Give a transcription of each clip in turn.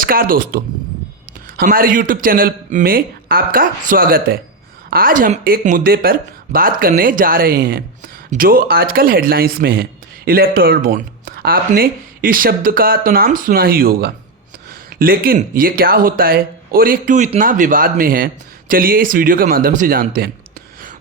नमस्कार दोस्तों, हमारे YouTube चैनल में आपका स्वागत है। आज हम एक मुद्दे पर बात करने जा रहे हैं जो आजकल हेडलाइंस में है, इलेक्टोरल बॉन्ड। आपने इस शब्द का तो नाम सुना ही होगा, लेकिन ये क्या होता है और ये क्यों इतना विवाद में है, चलिए इस वीडियो के माध्यम से जानते हैं।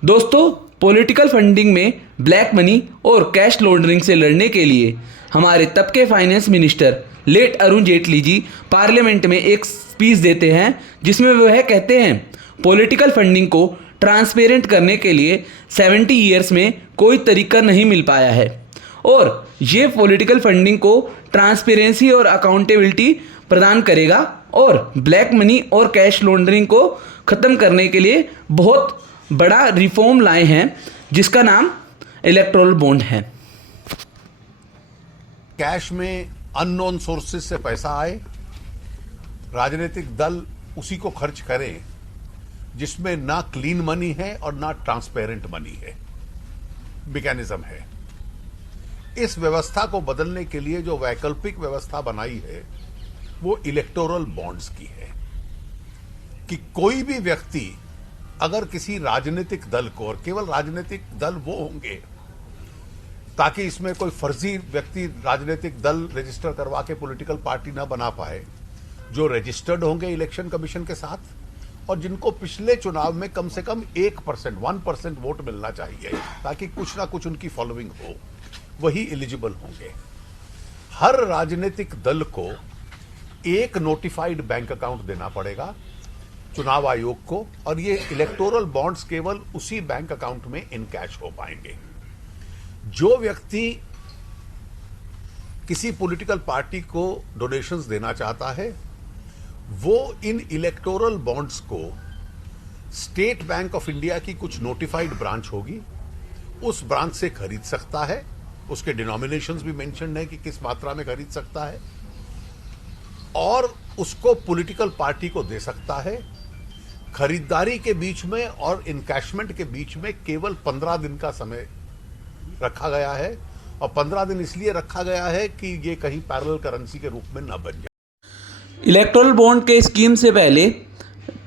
दोस्तों, पॉलिटिकल फंडिंग में ब्लैक मनी और कैश लॉन्ड्रिंग से लड़ने के लिए हमारे तब के finance minister late Arun Jaitley ji parliament में एक स्पीच देते हैं जिसमें वह कहते हैं पॉलिटिकल फंडिंग को ट्रांसपेरेंट करने के लिए 70 ईयर्स में कोई तरीका नहीं मिल पाया है और ये पॉलिटिकल फंडिंग को ट्रांसपेरेंसी और अकाउंटेबिलिटी प्रदान करेगा और ब्लैक मनी और कैश लॉन्ड्रिंग को ख़त्म करने के लिए बहुत बड़ा रिफॉर्म लाए हैं जिसका नाम इलेक्टोरल बॉन्ड है। कैश में अननोन सोर्सेज से पैसा आए, राजनीतिक दल उसी को खर्च करें जिसमें ना क्लीन मनी है और ना ट्रांसपेरेंट मनी है, मैकेनिज्म है। इस व्यवस्था को बदलने के लिए जो वैकल्पिक व्यवस्था बनाई है वो इलेक्टोरल बॉन्ड्स की है कि कोई भी व्यक्ति अगर किसी राजनीतिक दल को, और केवल राजनीतिक दल वो होंगे ताकि इसमें कोई फर्जी व्यक्ति राजनीतिक दल रजिस्टर करवा के पॉलिटिकल पार्टी ना बना पाए, जो रजिस्टर्ड होंगे इलेक्शन कमीशन के साथ और जिनको पिछले चुनाव में कम से कम 1% वोट मिलना चाहिए ताकि कुछ ना कुछ उनकी फॉलोइंग हो, वही एलिजिबल होंगे। हर राजनीतिक दल को एक नोटिफाइड बैंक अकाउंट देना पड़ेगा चुनाव आयोग को, और ये इलेक्टोरल बॉन्ड्स केवल उसी बैंक अकाउंट में इन कैश हो पाएंगे। जो व्यक्ति किसी पॉलिटिकल पार्टी को डोनेशंस देना चाहता है वो इन इलेक्टोरल बॉन्ड्स को स्टेट बैंक ऑफ इंडिया की कुछ नोटिफाइड ब्रांच होगी, उस ब्रांच से खरीद सकता है। उसके डिनोमिनेशंस भी मेंशन है कि किस मात्रा में खरीद सकता है और उसको पॉलिटिकल पार्टी को दे सकता है। खरीदारी के बीच में और इनकैशमेंट के बीच में केवल 15 दिन का समय रखा गया है, और 15 दिन इसलिए रखा गया है कि ये कहीं पैरेलल करेंसी के रूप में न बन जाए। इलेक्टोरल बॉन्ड के स्कीम से पहले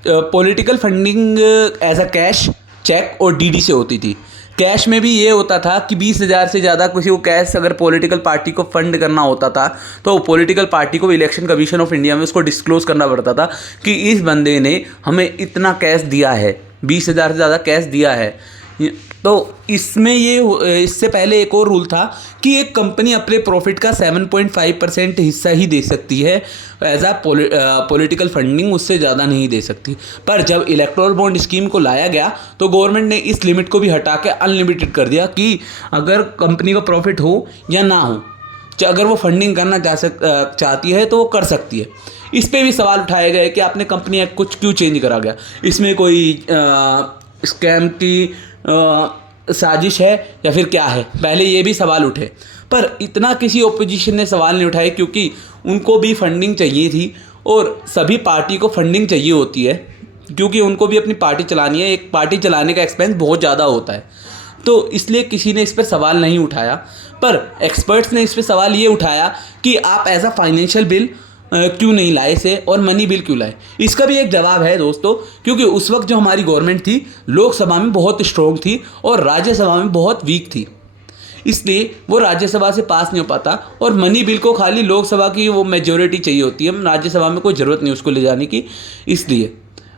political funding as a cash, cheque और डीडी से होती थी। कैश में भी ये होता था कि 20,000 से ज़्यादा किसी को कैश अगर पॉलिटिकल पार्टी को फंड करना होता था तो पॉलिटिकल पार्टी को इलेक्शन कमीशन ऑफ इंडिया में उसको डिस्क्लोज करना पड़ता था कि इस बंदे ने हमें इतना कैश दिया है, 20,000 से ज़्यादा कैश दिया है। तो इसमें इससे पहले एक और रूल था कि एक कंपनी अपने प्रॉफिट का 7.5% हिस्सा ही दे सकती है एज आ पॉलिटिकल फंडिंग, उससे ज़्यादा नहीं दे सकती। पर जब इलेक्टोरल बॉन्ड स्कीम को लाया गया तो गवर्नमेंट ने इस लिमिट को भी हटा के अनलिमिटेड कर दिया कि अगर कंपनी को प्रॉफिट हो या ना हो, अगर वो फंडिंग करना चाहती है तो वो कर सकती है। इस पर भी सवाल उठाए गए कि आपने कंपनी एक्ट कुछ क्यों चेंज करा गया, इसमें कोई स्कैम की साजिश है या फिर क्या है, पहले ये भी सवाल उठे। पर इतना किसी ओपोजिशन ने सवाल नहीं उठाए क्योंकि उनको भी फंडिंग चाहिए थी और सभी पार्टी को फंडिंग चाहिए होती है क्योंकि उनको भी अपनी पार्टी चलानी है। एक पार्टी चलाने का एक्सपेंस बहुत ज़्यादा होता है, तो इसलिए किसी ने इस पर सवाल नहीं उठाया। पर एक्सपर्ट्स ने इस पर सवाल ये उठाया कि आप एज अ फाइनेंशियल बिल क्यों नहीं लाए से और मनी बिल क्यों लाए। इसका भी एक जवाब है दोस्तों, क्योंकि उस वक्त जो हमारी गवर्नमेंट थी लोकसभा में बहुत स्ट्रॉन्ग थी और राज्यसभा में बहुत वीक थी, इसलिए वो राज्यसभा से पास नहीं हो पाता और मनी बिल को खाली लोकसभा की वो मेजोरिटी चाहिए होती है, राज्यसभा में कोई ज़रूरत नहीं उसको ले जाने की, इसलिए।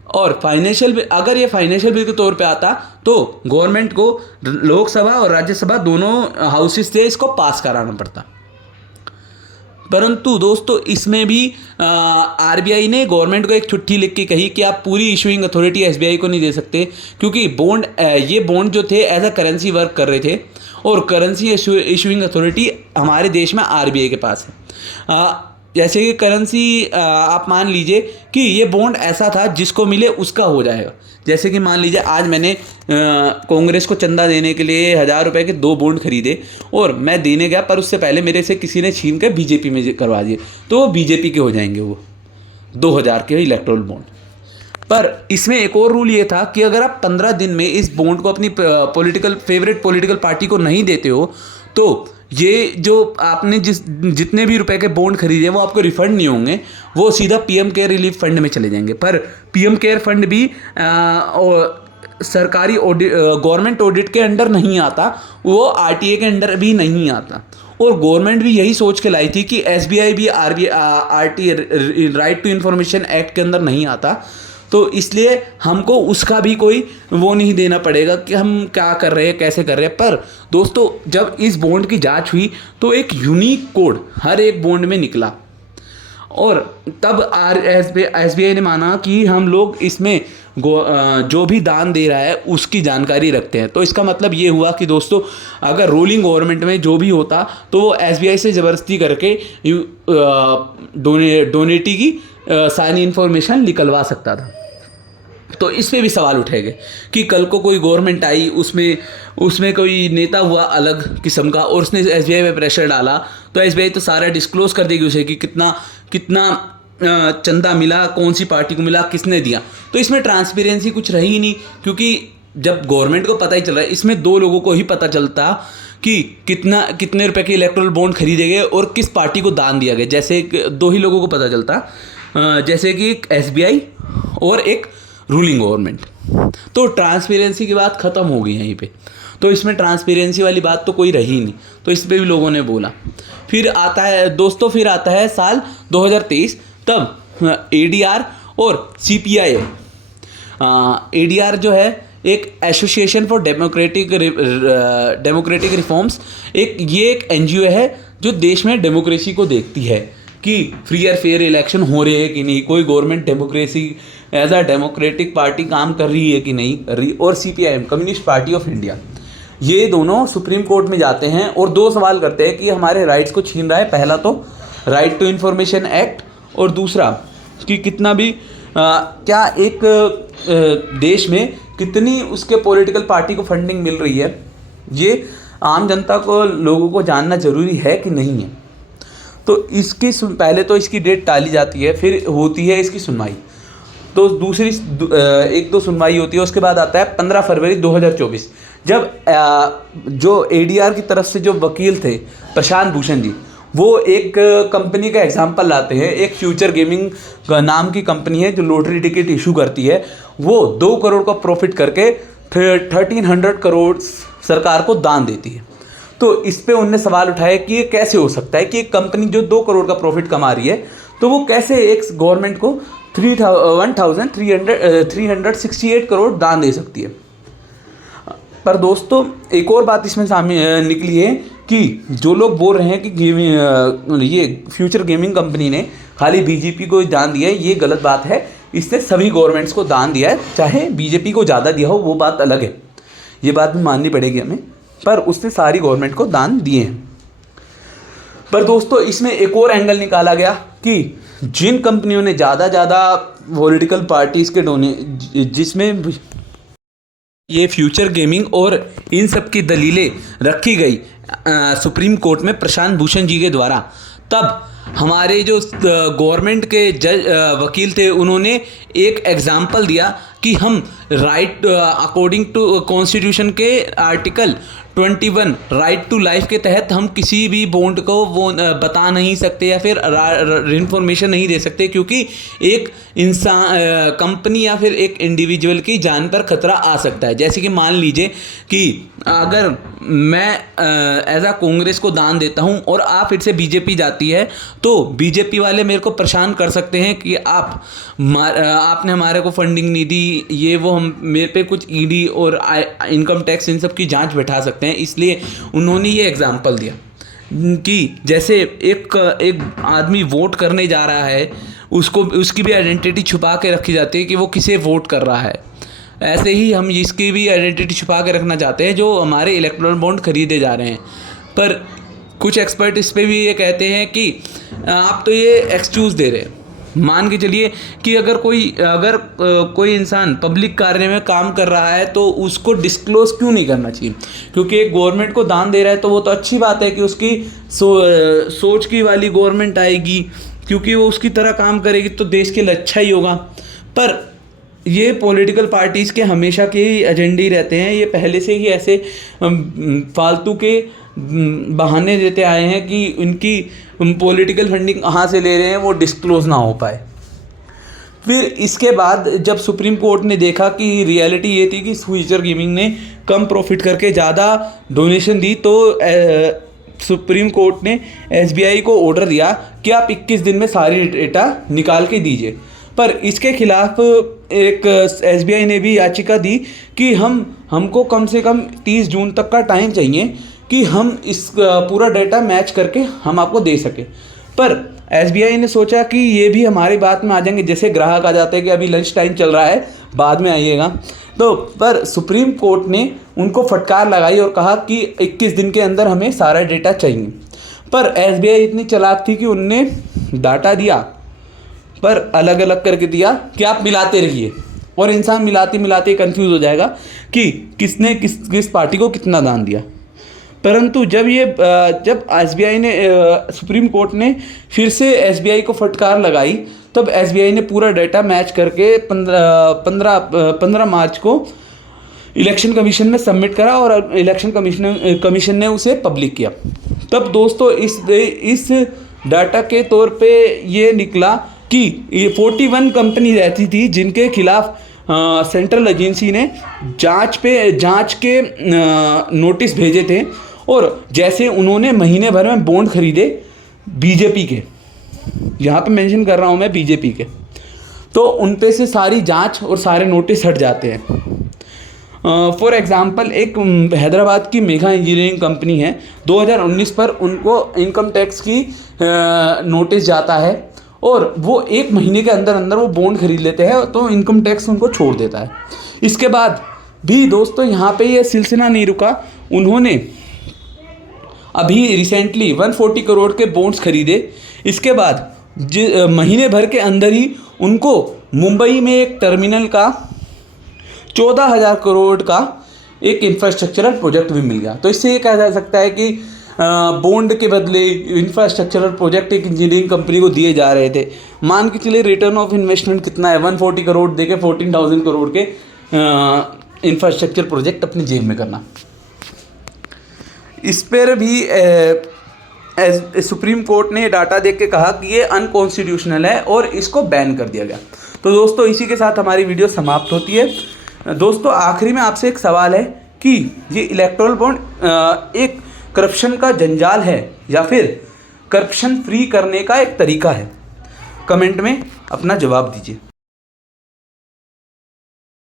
और फाइनेंशियल बिल, अगर ये फाइनेंशियल बिल के तौर पे आता तो गवर्नमेंट को लोकसभा और राज्यसभा दोनों हाउसेस से इसको पास कराना पड़ता। परंतु दोस्तों इसमें भी आरबीआई ने गवर्नमेंट को एक चिट्ठी लिख के कही कि आप पूरी इशूइंग अथॉरिटी एसबीआई को नहीं दे सकते क्योंकि ये बॉन्ड जो थे एज अ करेंसी वर्क कर रहे थे और करेंसी इशूइंग अथॉरिटी हमारे देश में आरबीआई के पास है। जैसे कि करेंसी आप मान लीजिए कि ये बॉन्ड ऐसा था जिसको मिले उसका हो जाएगा। जैसे कि मान लीजिए आज मैंने कांग्रेस को चंदा देने के लिए 1,000 रुपये के 2 बॉन्ड खरीदे और मैं देने गया, पर उससे पहले मेरे से किसी ने छीन कर बीजेपी में करवा दिए तो वो बीजेपी के हो जाएंगे, वो 2,000 के इलेक्टोरल बॉन्ड। पर इसमें एक और रूल ये था कि अगर आप 15 दिन में इस बॉन्ड को अपनी फेवरेट पॉलिटिकल पार्टी को नहीं देते हो तो ये जो आपने जितने भी रुपए के बॉन्ड खरीदे वो आपको रिफंड नहीं होंगे, वो सीधा पीएम केयर रिलीफ फंड में चले जाएंगे। पर पीएम केयर फंड भी सरकारी ऑडिट, गवर्नमेंट ऑडिट के अंडर नहीं आता, वो आरटीए के अंडर भी नहीं आता। और गवर्नमेंट भी यही सोच के लाई थी कि एसबीआई भी RTA, right to information act के अंदर नहीं आता, तो इसलिए हमको उसका भी कोई वो नहीं देना पड़ेगा कि हम क्या कर रहे हैं, कैसे कर रहे हैं। पर दोस्तों, जब इस बॉन्ड की जांच हुई तो एक यूनिक कोड हर एक बॉन्ड में निकला, और तब एसबीआई ने माना कि हम लोग इसमें जो भी दान दे रहा है उसकी जानकारी रखते हैं। तो इसका मतलब ये हुआ कि दोस्तों, अगर रूलिंग गवर्नमेंट में जो भी होता तो वो एसबीआई से ज़बरदस्ती करके डोनेटी की सारी इन्फॉर्मेशन निकलवा सकता था। तो इस पे भी सवाल उठेंगे कि कल को कोई गवर्नमेंट आई, उसमें कोई नेता हुआ अलग किस्म का और उसने एसबीआई पे प्रेशर डाला, तो एसबीआई तो सारा डिस्क्लोज कर देगी उसे कि कितना चंदा मिला, कौन सी पार्टी को मिला, किसने दिया। तो इसमें ट्रांसपेरेंसी कुछ रही ही नहीं, क्योंकि जब गवर्नमेंट को पता ही चल रहा है, इसमें दो लोगों को ही पता चलता कि कितने रुपए के इलेक्टोरल बॉन्ड खरीदे गए और किस पार्टी को दान दिया गया। जैसे दो ही लोगों को पता चलता, जैसे कि एक एसबीआई और एक रूलिंग गवर्नमेंट। तो ट्रांसपेरेंसी की बात ख़त्म हो गई यहीं पे। तो इसमें ट्रांसपेरेंसी वाली बात तो कोई रही नहीं, तो इस पे भी लोगों ने बोला। फिर आता है दोस्तों, फिर आता है साल 2023, तब एडीआर और सीपीआई, एडीआर जो है एक एसोसिएशन फॉर डेमोक्रेटिक रिफॉर्म्स, ये एक एनजीओ है जो देश में डेमोक्रेसी को देखती है कि फ्री और फेयर इलेक्शन हो रहे हैं कि नहीं, कोई government democracy as a democratic party काम कर रही है कि नहीं। और CPIM, communist party of India, ये दोनों सुप्रीम कोर्ट में जाते हैं और दो सवाल करते हैं कि हमारे राइट्स को छीन रहा है। पहला तो राइट टू इन्फॉर्मेशन एक्ट, और दूसरा कि कितना भी क्या एक देश में कितनी उसके पॉलिटिकल पार्टी को फंडिंग मिल रही है, ये आम जनता को, लोगों को जानना ज़रूरी है कि नहीं है। तो इसकी पहले तो इसकी डेट टाली जाती है, फिर होती है इसकी सुनवाई। तो दूसरी एक दो सुनवाई होती है, उसके बाद आता है 15 फरवरी 2024, जब जो एडीआर की तरफ से जो वकील थे प्रशांत भूषण जी, वो एक कंपनी का एग्जाम्पल लाते हैं। एक फ्यूचर गेमिंग नाम की कंपनी है जो लॉटरी टिकट इशू करती है, वो 2 करोड़ का प्रॉफिट करके 1300 करोड़ सरकार को दान देती है। तो इस पे उनने सवाल उठाया कि ये कैसे हो सकता है कि एक कंपनी जो 2 करोड़ का प्रॉफिट कमा रही है, तो वो कैसे एक गवर्नमेंट को 1368 करोड़ दान दे सकती है। पर दोस्तों, एक और बात इसमें सामने निकली है कि जो लोग बोल रहे हैं कि ये फ्यूचर गेमिंग कंपनी ने खाली बीजेपी को दान दिया है, ये गलत बात है। इससे सभी गवर्नमेंट्स को दान दिया है, चाहे बीजेपी को ज़्यादा दिया हो वो बात अलग है, ये बात भी माननी पड़ेगी हमें, पर उसने सारी गवर्नमेंट को दान दिए हैं। पर दोस्तों, इसमें एक और एंगल निकाला गया कि जिन कंपनियों ने ज़्यादा पॉलिटिकल पार्टीज़ के जिसमें ये फ्यूचर गेमिंग और इन सब की दलीलें रखी गई सुप्रीम कोर्ट में प्रशांत भूषण जी के द्वारा, तब हमारे जो गवर्नमेंट के वकील थे, उन्होंने एक एग्जाम्पल दिया कि हम राइट अकॉर्डिंग टू कॉन्स्टिट्यूशन के आर्टिकल 21 राइट टू लाइफ के तहत हम किसी भी बॉन्ड को वो बता नहीं सकते या फिर इन्फॉर्मेशन नहीं दे सकते, क्योंकि एक इंसान, कंपनी या फिर एक इंडिविजुअल की जान पर खतरा आ सकता है। जैसे कि मान लीजिए कि अगर मैं एज आ कांग्रेस को दान देता हूं और आप फिर से बीजेपी जाती है, तो बीजेपी वाले मेरे को परेशान कर सकते हैं कि आपने हमारे को फंडिंग नहीं दी, ये वो, हम मेरे पे कुछ ईडी और इनकम टैक्स इन सब की जांच बैठा सकते हैं। इसलिए उन्होंने ये एग्जांपल दिया कि जैसे एक आदमी वोट करने जा रहा है, उसकी भी आइडेंटिटी छुपा के रखी जाती है कि वो किसे वोट कर रहा है, ऐसे ही हम इसकी भी आइडेंटिटी छुपा के रखना चाहते हैं जो हमारे इलेक्टोरल बॉन्ड खरीदे जा रहे हैं। पर कुछ एक्सपर्ट इस पे भी ये कहते हैं कि आप तो ये एक्सक्यूज़ दे रहे हैं। मान के चलिए कि अगर कोई इंसान पब्लिक कार्य में काम कर रहा है तो उसको डिस्क्लोज क्यों नहीं करना चाहिए, क्योंकि एक गवर्नमेंट को दान दे रहा है तो वो तो अच्छी बात है कि उसकी सोच की वाली गवर्नमेंट आएगी, क्योंकि वो उसकी तरह काम करेगी तो देश के लिए अच्छा ही होगा। पर ये पॉलिटिकल पार्टीज़ के हमेशा के एजेंडे ही रहते हैं, ये पहले से ही ऐसे फालतू के बहाने देते आए हैं कि उनकी पॉलिटिकल फंडिंग कहाँ से ले रहे हैं वो डिस्क्लोज़ ना हो पाए। फिर इसके बाद जब सुप्रीम कोर्ट ने देखा कि रियलिटी ये थी कि फ्यूचर गेमिंग ने कम प्रॉफिट करके ज़्यादा डोनेशन दी, तो सुप्रीम कोर्ट ने एसबीआई को ऑर्डर दिया कि आप 21 दिन में सारी डेटा निकाल के दीजिए। पर इसके खिलाफ एक एसबीआई ने भी याचिका दी कि हमको कम से कम 30 जून तक का टाइम चाहिए कि हम इस पूरा डेटा मैच करके हम आपको दे सकें। पर एसबीआई ने सोचा कि ये भी हमारी बात में आ जाएंगे, जैसे ग्राहक आ जाते हैं कि अभी लंच टाइम चल रहा है, बाद में आइएगा। तो पर सुप्रीम कोर्ट ने उनको फटकार लगाई और कहा कि 21 दिन के अंदर हमें सारा डेटा चाहिए। पर एसबीआई इतनी चालाक थी कि उनने डाटा दिया पर अलग अलग करके दिया कि आप मिलाते रहिए, और इंसान मिलाते मिलाते कंफ्यूज हो जाएगा कि किसने किस पार्टी को कितना दान दिया। परंतु जब एसबीआई ने सुप्रीम कोर्ट ने फिर से एसबीआई को फटकार लगाई, तब एसबीआई ने पूरा डेटा मैच करके 15 मार्च को इलेक्शन कमीशन में सबमिट करा और इलेक्शन कमीशन ने उसे पब्लिक किया। तब दोस्तों इस डाटा के तौर पे ये निकला कि ये 41 कंपनी रहती थी जिनके खिलाफ सेंट्रल एजेंसी ने जांच के नोटिस भेजे थे, और जैसे उन्होंने महीने भर में बॉन्ड खरीदे बीजेपी के, यहाँ पे मेंशन कर रहा हूँ मैं बीजेपी के, तो उन पे से सारी जांच और सारे नोटिस हट जाते हैं। फॉर एग्ज़ाम्पल एक हैदराबाद की मेघा इंजीनियरिंग कंपनी है, 2019 पर उनको इनकम टैक्स की नोटिस जाता है और वो 1 महीने के अंदर अंदर वो बॉन्ड खरीद लेते हैं, तो इनकम टैक्स उनको छोड़ देता है। इसके बाद भी दोस्तों यहाँ पे ये सिलसिला नहीं रुका, उन्होंने अभी रिसेंटली 140 करोड़ के बॉन्ड्स खरीदे। इसके बाद महीने भर के अंदर ही उनको मुंबई में एक टर्मिनल का 14,000 करोड़ का एक इंफ्रास्ट्रक्चरल प्रोजेक्ट भी मिल गया। तो इससे ये कहा जा सकता है कि बॉन्ड के बदले इंफ्रास्ट्रक्चरल प्रोजेक्ट एक इंजीनियरिंग कंपनी को दिए जा रहे थे। मान के चलिए रिटर्न ऑफ इन्वेस्टमेंट कितना है, 140 करोड़ दे के 14,000 करोड़ के इंफ्रास्ट्रक्चर प्रोजेक्ट अपनी जेब में करना। इस पर भी सुप्रीम कोर्ट ने डाटा देख के कहा कि ये अनकॉन्स्टिट्यूशनल है और इसको बैन कर दिया गया। तो दोस्तों इसी के साथ हमारी वीडियो समाप्त होती है। दोस्तों आखिरी में आपसे एक सवाल है कि ये इलेक्टोरल बॉन्ड एक करप्शन का जंजाल है या फिर करप्शन फ्री करने का एक तरीका है? कमेंट में अपना जवाब दीजिए।